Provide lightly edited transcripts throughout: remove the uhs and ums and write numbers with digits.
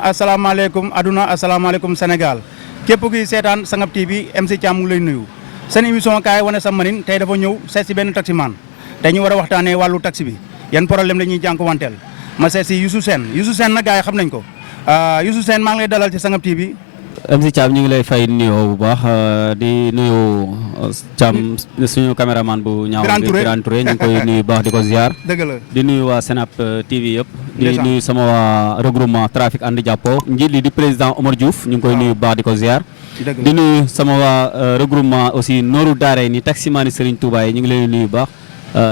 asalaamaaleykum aduna asalaamaaleykum Sénégal képp kuy seetaan Sangap TV MC Thiam mu ngi lay nuyu seen émission kaay wane sa manin tey dafa ñëw seet si benn taximan tey ñu war a waxtaanee wàllu taxi bi yan problème la ñuy jànkuwanteel ma seet si Youssou Sène nag gars yi xam nañ ko Youssou Sène maa ngi lay dalal ci Sangap TV. MC Thiam ñu ngi lay fay nuyoo bu baax di nuyu Thiam suñu caméraman bu ñaaw bi Birane Touré ñu ngi koy nuyu baax di ko ziar. dëgg la di nuyu waa Senap TV yëpp. di nuyu sama waa regroupement trafic andi jàppo njiit li di président Omar Diouf ñu ngi koy nuyu baax di ko ziar. di nuyu sama waa regroupement aussi Nooru Daare ni taximaani Serigne Touba yi ñu ngi leen nuyu baax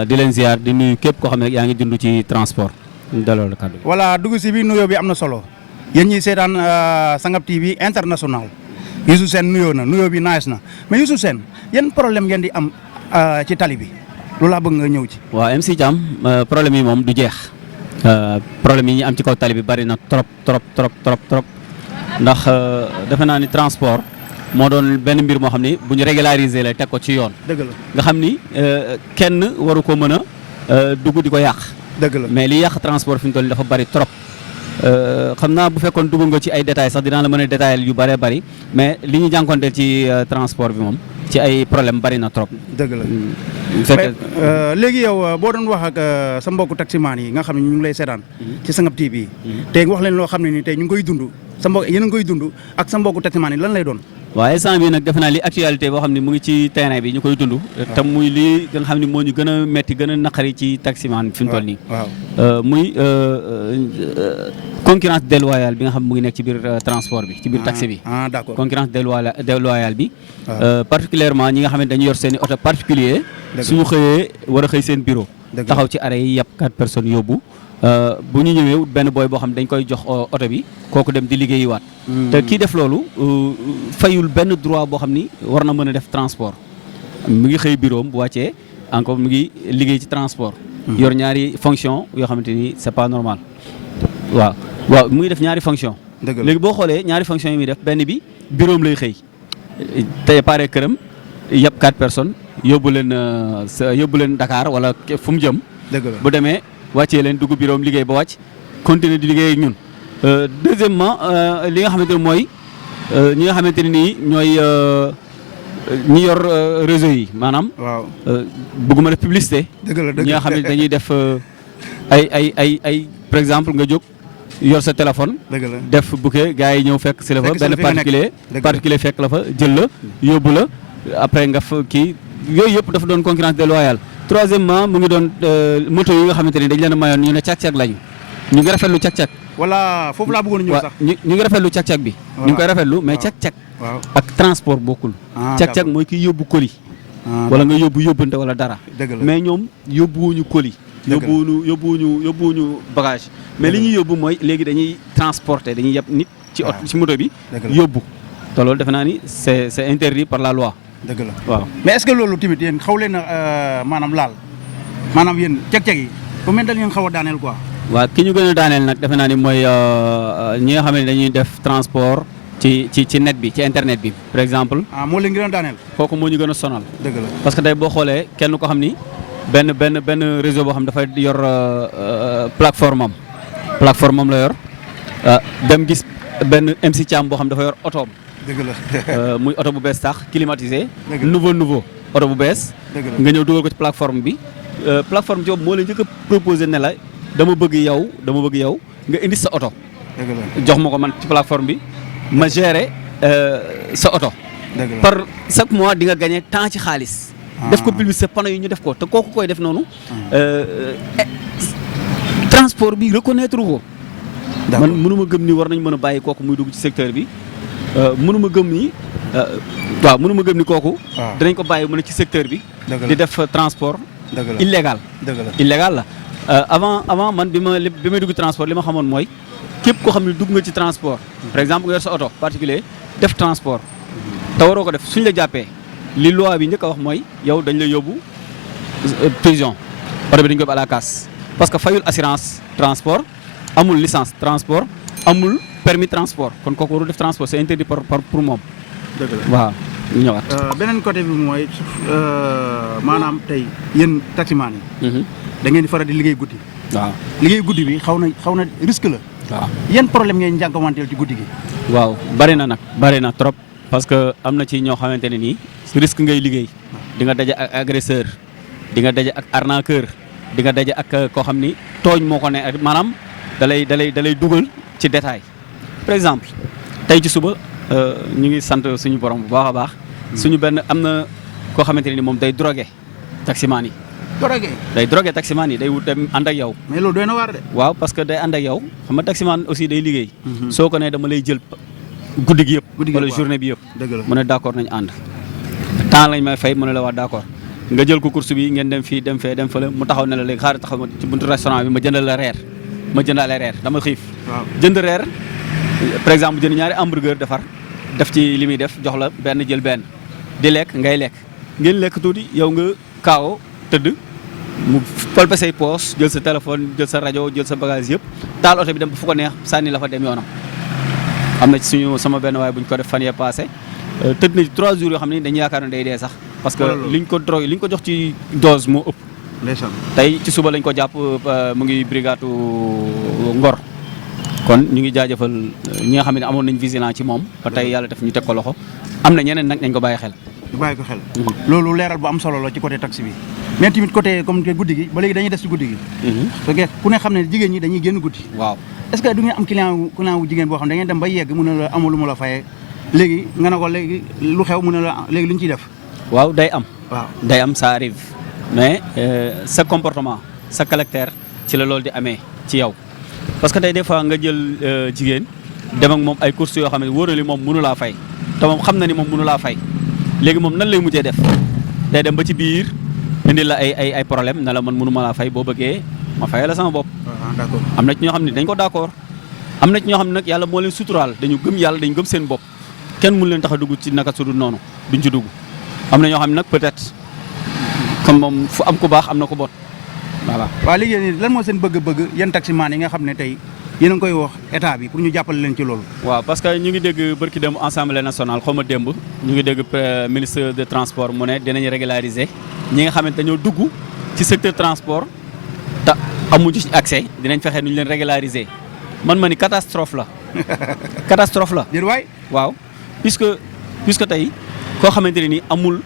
di leen ziar di nuyu képp koo xam ne yaa ngi dund ci transport ñu dalal kàddu. voilà dugg si bi nuyoo bi am na solo. yéen ñi seetaan Sangap TV international Youssou Sène nuyoo bi nice na mais Youssou Sène yan problème ngeen di am ci tali bi loolu laa bëgg nga ñëw ci. waaw MC Thiam problème yi moom du jeex problème yi ñu am ci kaw tali bi bari na trop ndax defe naa ni transport moo doon benn mbir moo xam ni bu ñu régulariser la teg ko ci yoon. dëgg la nga xam ni kenn waru ko mën a dugg di ko yàq. dëgg la mais li yàq transport fi ñu toll dafa bari trop. xam naa bu fekkoon dugg nga ci ay détails sax dinaa la mën a détailler yu bëree bëri mais li ñu jànkonteel ci transport bi moom ci ay problème bari na trop. dëgg la léegi yow boo doon wax ak sa mbokku taximaan yi nga xam ne ñu ngi lay seetaan ci Sangap TV tey wax leen loo xam ne ni tey ñu ngi koy dund sa mbokk yéen a ngi koy dund ak sa mbokku taximaan yi lan lay doon. waaye instant bi nag defe naa li actualité boo xam ne mu ngi ci terrain bi ñu koy dund. te muy lii nga xam ne moo ñu gën a metti gën a naqari ci taximan fi mu toll nii. muy concurrence déloyale bi nga xam mu ngi nekk ci biir transport bi ci biir taxi bi. d'accord concurrence déloyale bi. particulièrement ñi nga xam ne dañu yor seen i oto particulier suñu xëyee war a xëy seen bureau. taxaw ci arrêt yi yàpp 4 personnes yóbbu. bu ñu ñëwee benn booy boo xam dañ koy jox oto bi kooku dem di liggéeyiwaat. te kii def loolu fayul benn droit boo xam ni war na mën a def transport mu ngi xëy bureau bu wàccee encore mu ngi liggéey ci transport. yor ñaari fonction yoo xamante ni c'est pas normal. waaw mu ngi def ñaari fonction léegi boo xoolee ñaari fonction yi muy def benn bi bureau lay xëy tey pare këram yëpp 4 personnes yóbbu leen Dakar wala fu mu jëm. bu demee. wàccee leen dugg bureau liggéey ba wàcc continuer di liggéey ak ñun. Deuxièmement li nga xamante ne mooy ñi nga xamante ne nii ñooy ñi yor réseau yi maanaam. waaw bëgguma def publicité. ñi nga xam ne dañuy def ay par exemple nga jóg yor sa téléphone. def bouquet gars yi ñëw fekk si la fa benn particulier fekk la fa jël la yóbbu la après nga fa kii yooyu yëpp dafa doon concurrence déloyale. Troisièmement mu ngi doon moto yi nga xamante ni dañ leen a mayoon ñu ne càq-càq lañu ñu ngi rafetlu càq-càq. voilà foofu laa bëggoon ñëw sax. ñu ngi rafetlu càq-càq bi. ñu ngi koy rafetlu mais càq-càq. ak transport bokkul. càq-càq mooy kiy yóbbu colis. wala nga yóbbante wala dara. mais ñoom yóbbuwuñu colis. yóbbuwuñu bagage. mais li ñuy yóbbu mooy léegi dañuy transporter dañuy yeb nit ci oto ci moto bi. yóbbu te loolu defe naa ni c'est interdit par la loi. dëgg la waaw mais est-ce que loolu tamit yéen xaw leen a maanaam laal maanaam yéen ceg-ceg yi bu mel dañ leen xaw a daaneel quoi. waaw ki ñu gën a daaneel nag defe naa ni mooy ñi nga xam ne dañuy def transport ci net bi ci internet bi par exemple. moo leen gën a daaneel. kooku moo ñu gën a sonal. dëgg la parce que tey boo xoolee kenn ko xam ni benn réseau boo xam dafay yor plateforme am la yor dem gis benn MC Thiam boo xam dafa yor otoom. dëgg la muy oto bu bees tax climatisé. nouveau oto bu bees. nga ñëw dugal ko ci plateforme bi. plateforme boobu moo leen njëkk a proposé ne la dama bëgg yow nga indi sa oto. jox ma ko man ci plateforme bi ma gérer sa oto. par chaque mois di nga gagné temps ci xaalis. def ko publicité panneau yi ñu def ko te kooku koy def noonu. transport bi reconnaître ko. man mënuma gëm ni war nañ mën a bàyyi kooku muy dugg ci secteur bi. mënuma gëm ni kooku. dinañ ko bàyyi mën a ci secteur bi. di def transport. illégal la. avant man bi may dugg transport li ma xamoon mooy képp koo xam ne dugg nga ci transport. par exemple nga yor sa oto particulier def transport. te waroo ko def suñ la jàppee li loi bi njëkk a wax mooy yow dañ la yóbbu prison oto bi dañ koy yóbbu à la casse parce que fayul assurance transport amul licence transport amul permis transport kon kooku warul def transport c'est interdit pour moom. dëgg la waaw ñu ñëwaat. beneen côté bi mooy maanaam tey yéen taximaan yi. da ngeen di faral di liggéey guddi. waaw liggéey guddi bi xaw na risque la. waaw yan problème ngeen jànkuwanteel ci guddi gi. waaw bari na trop parce que am na ci ñoo xamante ne nii risque ngay liggéey di nga daje ak agresseur di nga daje ak arnaqueur di nga daje ak koo xam ni tooñ moo ko ne maanaam dalay dugal ci détail par exemple tey ci suba ñu ngi sant suñu borom bu baax a baax. suñu benn am na koo xamante ne ni moom day drogué taximaan yi. day drogué taximaan yi day wut dem ànd ak yow. mais loolu doy na waar de. waaw parce que day ànd ak yow xam nga taximaan aussi day liggéey. soo ko nee dama lay jël guddi gi yëpp. wala journée bi yëpp. dëgg la mu ne d'accord nañu ànd. temps lañ may fay mu ne la waa d'accord nga jël ko course bi ngeen dem fii dem fee dem fële mu taxaw ne la léegi xaaral taxaw ma ci buntu restaurant bi ma jëndal la reer ma jëndaale reer dama xiif. waaw jënd reer par exemple jënd ñaari hamburger defar def ci li muy def jox la benn jël benn di lekk ngay lekk ngeen lekk tuuti yow nga kaawo tëdd mu palpe say poos jël sa téléphone jël sa rajo jël sa bagage yëpp taal oto bi dem ba fu ko neex sànni la fa dem yoonam. am na ci sama benn waay bu ñu ko def fan yee passé tëdd na ci 3 jours yoo xam ne dañu yaakaar ne day dee sax. parce que liñ ko drogue liñ ko jox ci dose moo ëpp. ndeysaan tey ci suba lañ ko jàpp mu ngi brigade Ngor. kon ñu ngi jaajëfal ñi nga xam ne amoon nañ vigilant ci moom ba tey yàlla def ñu teg ko loxo am na ñeneen nag nañ ko bàyyi xel. ñu bàyyi ko xel. loolu leeral bu am solo la ci côté taxi bi mais tamit côté comme que guddi gi ba léegi dañuy des ci guddi gi. parce que ku ne xam ne jigéen ñi dañuy génn guddi. waaw est-ce que du ngeen am client wu jigéen boo xam ne da ngeen dem ba yegg mu ne la amul lu ma la fayee léegi nga ne ko léegi lu xew mu ne la léegi lu ñu ciy def. waaw day am. waaw day am ça arrive mais sa comportement sa caractère ci la loolu di amee ci yow. parce que tey des fois nga jël jigéen dem ak moom ay courses yoo xam ne wóor na li moom mënu laa fay te moom xam na ni moom mënu laa fay léegi moom nan lay mujjee def day dem ba ci biir indi la ay problème ne la man mënu ma laa fay boo bëggee ma fay la sama bopp. d'accord am na ci ñoo xam ne dañ ko d'accord am na ci ñoo xam ne nag yàlla moo leen suturaal dañu gëm yàlla dañu gëm seen bopp kenn mënu leen tax a dugg ci naka su dul noonu duñ ci dugg am na ñoo xam ne nag peut-être comme moom fu am ku baax am na ko bon. voilà waaw léegi lan moo seen bëgg-bëgg yéen taximaan yi nga xam ne tey yéen a ngi koy wax état bi pour ñu jàppale leen ci loolu. waaw parce que ñu ngi dégg barki démb assemblée nationale xaw ma démb ñu ngi dégg ministre de transport mu ne dinañ régulariser ñi nga xamante dañoo dugg ci secteur transport te amuñu ci accès dinañ fexe nu ñu leen régulariser man ma ni catastrophe la. catastrophe la. déedéet waay. waaw puisque tey koo xamante ne ni amul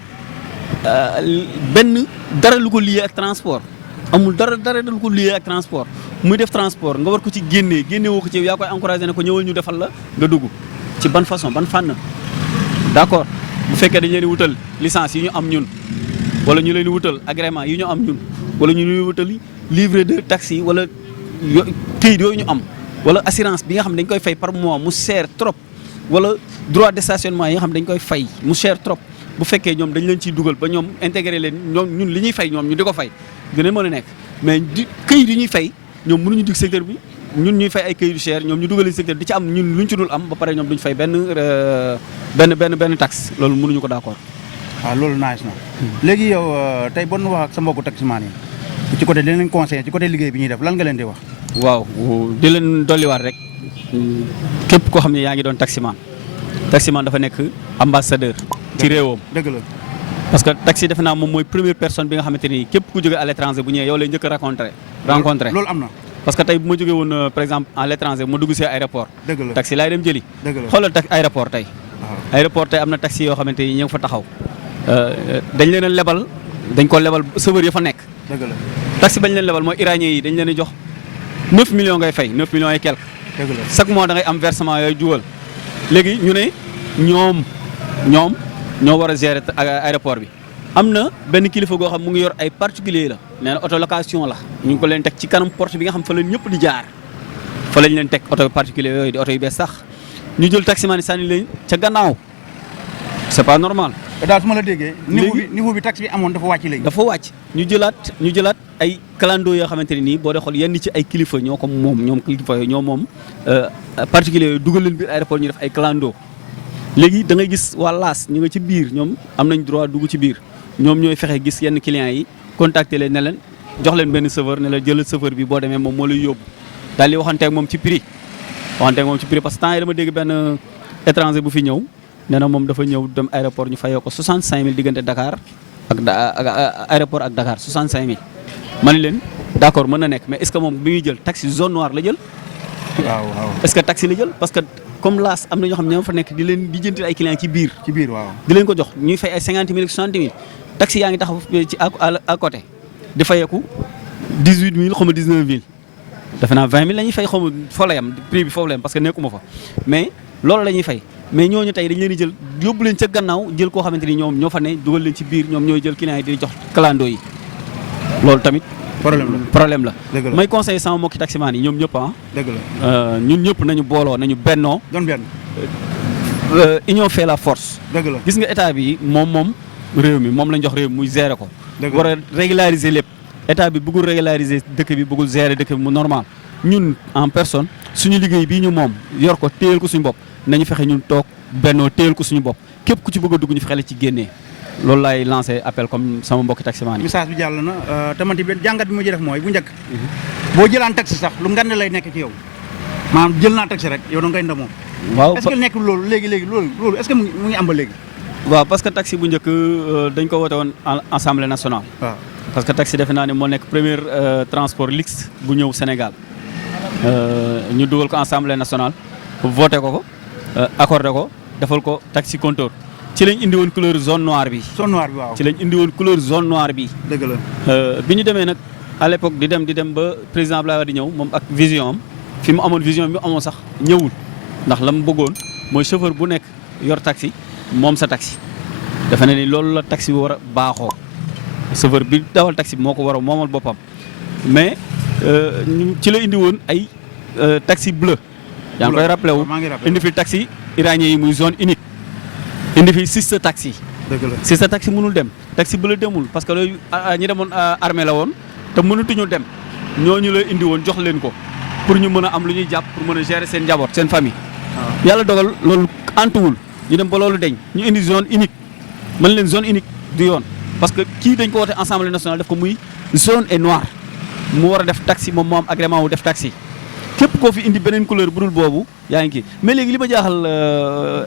benn dara lu ko lié ak transport. amul dara lu ko lié ak transport muy def transport nga war ko ci génne woo ko ci yaa koy encouragé ne ko ñëwal ñu defal la nga dugg ci ban façon ban fànn d'accord bu fekkee dañ leen di wutal licence yi ñu am ñun wala ñu leen di wutal agrément yi ñu am ñun wala ñu leen di wutal livret de taxi wala këyit yooyu ñu am wala assurance bi nga xam ne dañ koy fay par mois mu cher trop wala droit de stationnement yi nga xam ne dañ koy fay mu cher trop bu fekkee ñoom dañ leen ciy dugal ba ñoom intégré leen ñoom ñun li ñuy fay ñoom ñu di ko fay dina mën a nekk mais di këyit yi ñuy fay ñoom mënuñu dig secteur bi ñun ñuy fay ay këyit yu cher ñoom ñu dugal secteur di ci am ñun luñ ci dul am ba pare ñoom duñ fay benn taxe loolu mënuñu ko d'accord. waaw loolu nice na léegi yow tey bon wax ak sa mbokku taximaan yi ci côté dinañ leen conseillé ci côté liggéey bi ñuy def lan nga leen di wax. waaw di leen dolliwaat rek képp koo xam ne yaa ngi doon taximaan dafa nekk ambassadeur ci réewam. dëgg la. parce que taxi defe naa moom mooy première personne bi nga xamante ni képp ku jóge à l'étranger bu ñëwee yow lay njëkk a rencontré loolu am na. parce que tey bu ma jógee woon par exemple à l'étranger ma dugg see aéroport. dëgg la taxi laay dem jëli. dëgg la xoolal aéroport tey. aéroport tey am na taxi yoo xamante ni ñu ngi fa taxaw. dañ leen a lebal dañ ko lebal chauffeur ya fa nekk. dëgg la taxi bañ leen lebal mooy iranien yi dañ leen di jox 9 millions ngay fay 9 millions et quelque. dëgg la chaque mois da ngay am versement yooyu jugal léegi ñu ne ñoom ñoo war a gérer aéroport bi. am na benn kilifa goo xam mu ngi yor ay particulier la nee na auto location la ñu ngi ko leen teg ci kanam porte bi nga xam fa la ñëpp di jaar fa lañ leen teg auto particulier yooyu di auto yu bees sax ñu jël taximan yi sànni leen ca gannaaw c'est pas normal. daal su ma la déggee. niveau bi taxi bi amoon dafa wàcc léegi. dafa wàcc ñu jëlaat ay clando yoo xamante ne nii boo dee xool yenn ci ay kilifa ñoo ko moom ñoom kilifa yooyu ñoo moom particulier yooyu dugal leen biir aéroport ñu def ay clando léegi da ngay gis waa laas ñu nga ci biir ñoom am nañ droit dugg ci biir. ñoom ñooy fexe gis yenn clients yi contacter leen ne leen jox leen benn chauffeur ne la jëlal chauffeur bi boo demee moom moo lay yóbbu daal di waxanteeg moom ci prix parce que temps yi dama dégg benn étranger bu fi ñëw nee na moom dafa ñëw dem aéroport ñu fayoo ko 65000 diggante Dakar ak aéroport ak Dakar 65000 ma ne leen d'accord mën na nekk mais est-ce que moom bi muy jël taxi zone noire la jël. waaw est-ce que taxi la jël parce que comme laas am na ñoo xam ne ñoo fa nekk di leen di jëntil ay clients ci biir waaw di leen ko jox ñuy fay ay 50000 ak 60000 taxi yaa ngi taxaw ci à côté di fayeeku 18000 xaw ma 19000 defe naa 20000 la ñuy fay xaw ma foo la yam prix bi foofu la yam parce que nekkuma fa mais loolu la ñuy fay mais ñooñu tey dañ leen di jël yóbbu leen ca gannaaw jël koo xamante ni ñoom ñoo fa ne dugal leen ci biir ñoom ñooy jël clients yi di jox clando yi loolu tamit problème la may conseillé sama mbokki taximaan yi ñoom ñëpp ñun ñëpp nañu booloo nañu bennoo doon benn union fait la force gis nga état bi moom réew mi moom lañ jox réew mi muy gérer ko war a régulariser lépp état bi bëggul régulariser dëkk bi bëggul gérer dëkk bi mu normal ñun en personne suñu liggéey bii ñu moom yor ko téyel ko suñu bopp nañu fexe ñun toog bennoo téyel ko suñu bopp képp ku ci bëgg a dugg ñu fexe la ci génnee loolu laay lancé appel comme sama mbokki taximaan yi. message bi jàll na tamit jàngat bi ma def mooy bu njëkk boo jëlaan taxi sax lu ngand lay nekk ci yow maanaam jël naa taxi rek yow da ngay ndamoo waaw est-ce que nekk loolu léegi loolu est-ce que mu ngi am ba léegi. waaw parce que taxi bu njëkk dañ ko woote woon assemblée nationale. waaw parce que taxi defe naa ne moo nekk premier transport luxe bu ñëw Sénégal ñu dugal ko assemblée nationale voté ko accordé ko defal ko taxi compteur ci lañ indi woon couleur zone noire bi. waaw ci lañ indi woon couleur zone noire bi. dëgg la bi ñu demee nag à l'époque di dem ba président Abdoulaye Wade di ñëw moom ak vision am fi mu amoon vision bi mu amoon sax ñëwul ndax la mu bëggoon mooy chauffeur bu nekk yor taxi moom sa taxi. dafa ne ni loolu la taxi bi war a baaxoo chauffeur bi dawal taxi bi moo ko war a moomal boppam mais ci la indi woon ay taxi bleu. yaa ngi koy rappelé wu indi fi taxi iranien yi muy zone unique. indi fi six taxi. dëgg la six taxi mënul dem taxi bleu demul parce que loolu ñi demoon armée la woon te mënatuñu dem ñooñu la indi woon jox leen ko pour ñu mën a am lu ñuy jàpp pour mën a gérer seen njaboot seen famille. yàlla dogal loolu antuwul ñu dem ba loolu deñ ñu indi zone unique mën leen zone unique du yoon parce que kii dañ ko woote assemblée nationale def ko muy zone et noir mu war a def taxi moom moo am agrément wu def taxi képp koo fi indi beneen couleur bu dul boobu yaa ngi kii mais léegi li ma jaaxal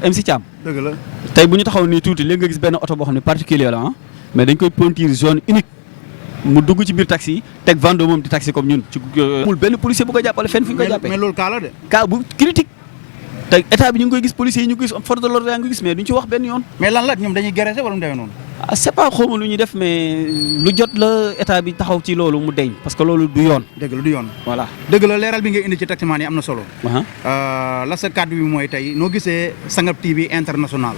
MC Thiam. dëgg la tey bu ñu taxaw nii tuuti léegi nga gis benn oto boo xam ne particulier la mais dañ koy peinture zone unique mu dugg ci biir taxi yi teg vendo moom di taxi comme ñun. ci amul benn policier bu ko jàppale fenn fu ñu ko jàppee. mais loolu cas la de. cas bu critique te état bi ñu ngi koy gis policiers yi ñu ngi koy gis force de l'ordre yaa ngi gis mais duñ ci wax benn yoon. mais lan la ñoom dañuy graisser wala mu demee noonu. ah c'est pas xawma lu ñuy def mais lu jot la état bi taxaw ci loolu mu deñ parce que loolu du yoon. dëgg la du yoon. voilà dëgg la leeral bi nga indi ci taximaan yi am na solo. la sa kàddu bi mooy tey noo gisee Sangap TV international.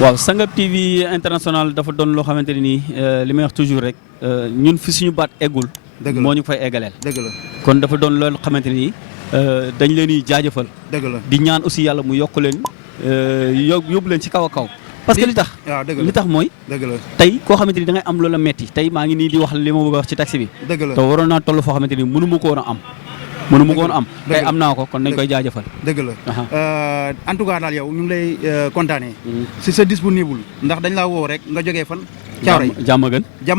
waaw Sangap TV international dafa doon loo xamante ne nii li may wax toujours rek ñun fi suñu baat eggul. dëgg la moo ñu fay eggaleel. dëgg la kon dafa doon loolu xamante ne nii dañ leen di jaajëfal. dëgg la di ñaan aussi yàlla mu yokk leen yóbbu leen ci kaw a kaw. parce que li tax li tax mooy. dëgg la tey koo xamante ni da ngay am loola metti tey maa ngi nii di wax li ma bëgg a wax ci taxi bi. dëgg la te waroon naa toll foo xamante ni mënu ma ko woon a am. mënu ma ko woon a am tey am naa ko kon nañ koy jaajëfal. dëgg la en tout cas daal yow ñu ngi lay kontaanee. si sa disponible ndax dañ laa woo rek nga jógee fan. Caaroy jàmm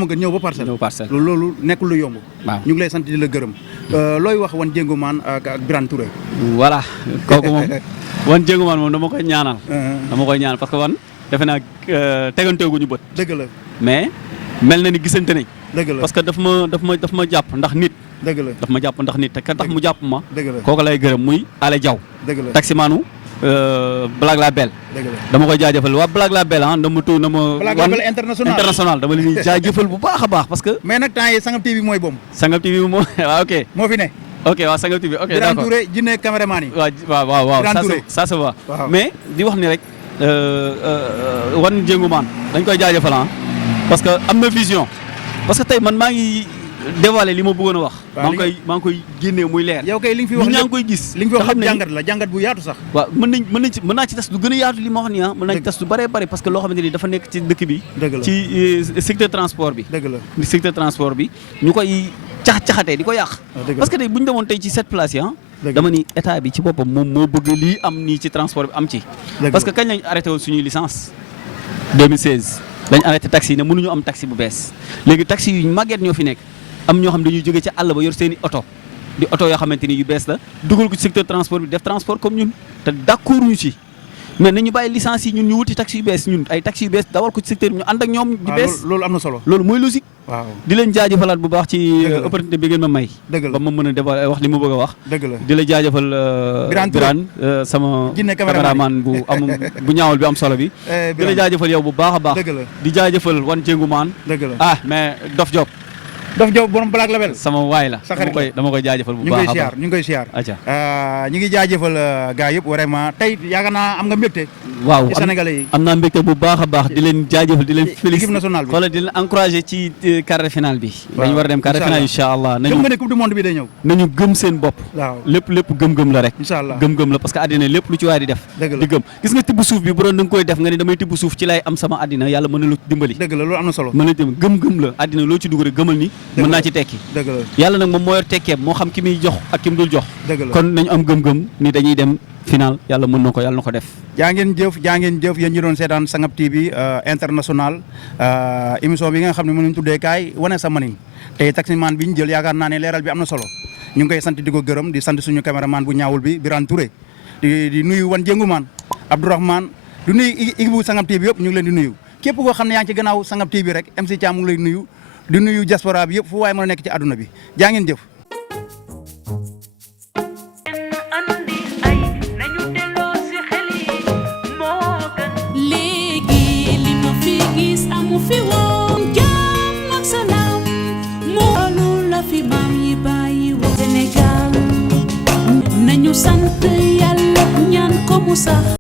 gën ñëw ba parcelle. ñëw parcelle loolu nekkul lu yomb. waaw ñu ngi lay sant di la gërëm. looy wax wan Jéngomaan ak Birane Touré. voilà kooku moom wan Jéngomaan moom dama koy ñaanal. dama koy ñaanal parce que wan defe naa teganteeguñu bët. dëgg la mais mel na ni gisante nañ. dëgg la parce que daf ma jàpp ndax nit. dëgg la daf ma jàpp ndax nit te ka tax mu jàpp ma. dëgg la kooku lay gërëm muy Ale Diaw. dëgg la taximaanu Black Label. dëgg la dama koy jaajëfal waa Black Label na ma tuut na ma. Black Label international dama leen di jaajëfal bu baax a baax parce que. mais nag temps yii Sangap TV mooy bom. Sangap TV moo waaw ok. moo fi ne. ok waaw Sangap TV ok d'accord Birane Touré jinne caméraman yi. waaw ça se va mais di wax ni rek wan Jéngomaan dañ koy jaajëfal parce que am na vision parce que tey man maa ngi dévoilé li ma bëggoon a wax. maa ngi koy génnee muy leer. yow kay li nga fi wax ñaa ngi koy gis. li nga fi wax jàngat la jàngat bu yaatu sax. waaw mën naa ci tas lu gën a yaatu li ma wax nii mën naa ci tas lu bëree bëri parce que loo xamante ni dafa nekk ci dëkk bi. ci secteur transport bi. dëgg la secteur transport bi ñu koy caxatee di ko yàq. parce que tey bu ñu demoon tey ci cette place yi dama ni état bi ci boppam moom moo bëgg lii am nii ci transport bi am ci. parce que kañ lañ arrêté woon suñuy licence 2016 dañ arrêté taxi ne mënuñu am taxi bu bees léegi taxi yu màgget ñoo fi nekk am ñoo xam dañuy jógee ci àll ba yor seen i oto di oto yoo xamante ni yu bees la dugal ko ci secteur transport bi def transport comme ñun te d'accord ñu ci mais nañu bàyyi licence yi ñun ñu wuti taxi yu bees ñun ay taxi yu bees dawal ko ci secteur bi ñu ànd ak ñoom di bees loolu am na solo loolu mooy logique waaw di leen jaajëfalaat bu baax ci opportunité bi ngeen ma may ba ma mën a defal wax li ma bëgg a wax dëgg la di la jaajëfal Birane sama caméraman bu ñaawal bi am solo bi di la jaajëfal yow bu baax a baax di jaajëfal wan jéngu maan mais Dof Diop borom Black Label sama waay la dama koy jaajëfal bu baax a baax ñu ngi koy siyaar ñu ngi jaajëfal gars yëpp vraiment tey yaakaar naa am nga mbégte waaw ci sénégalais yi am naa mbégte bu baax a baax di leen jaajëfal di leen féliciter équipe nationale bi xoolal di leen encourager ci quart de finale bi dañu war a dem quart de finale incha allah gëm nga ne coupe du monde bi day ñëw nañu gëm seen bopp lépp gëm-gëm la rek incha allah gëm-gëm la parce que àddina lépp lu ci waay di def di gëm gis nga tibb suuf bi bu doon da nga koy def nga ne damay tibb suuf ci lay am sama àddina yàlla mën na lu dimbali dëgg la loolu am na solo mën na gëm-gëm la àddina loo ci dugg rek gëmal ni mën naa ci tekki yàlla nag moom moo yor tekkeem moo xam ki muy jox ak ki mu dul jox kon nañu am gëm-gëm ni dañuy dem final yàlla mën na ko yàlla na ko def jaa ngeen jëf yéen ñi doon seetaan Sangap TV international émission bi nga xam ne mënuñ tuddee kaay wane sa manin tey taximan bi ñu jël yaakaar naa ne leeral bi am na solo ñu ngi koy sant di ko gërëm di sant suñu caméraman bu ñaawul bi Birane Touré di nuyu wan jéngumaan Abdourahmane di nuyu équipe bu Sangap TV yëpp ñu ngi leen di nuyu képp koo xam ne yaa ngi ci gannaaw Sangap TV rek MC Thiam mu ngi lay nuyu di nuyu diaspora bi yëpp fu waaye mën a nekk ci àdduna bi jaa ngeen jëf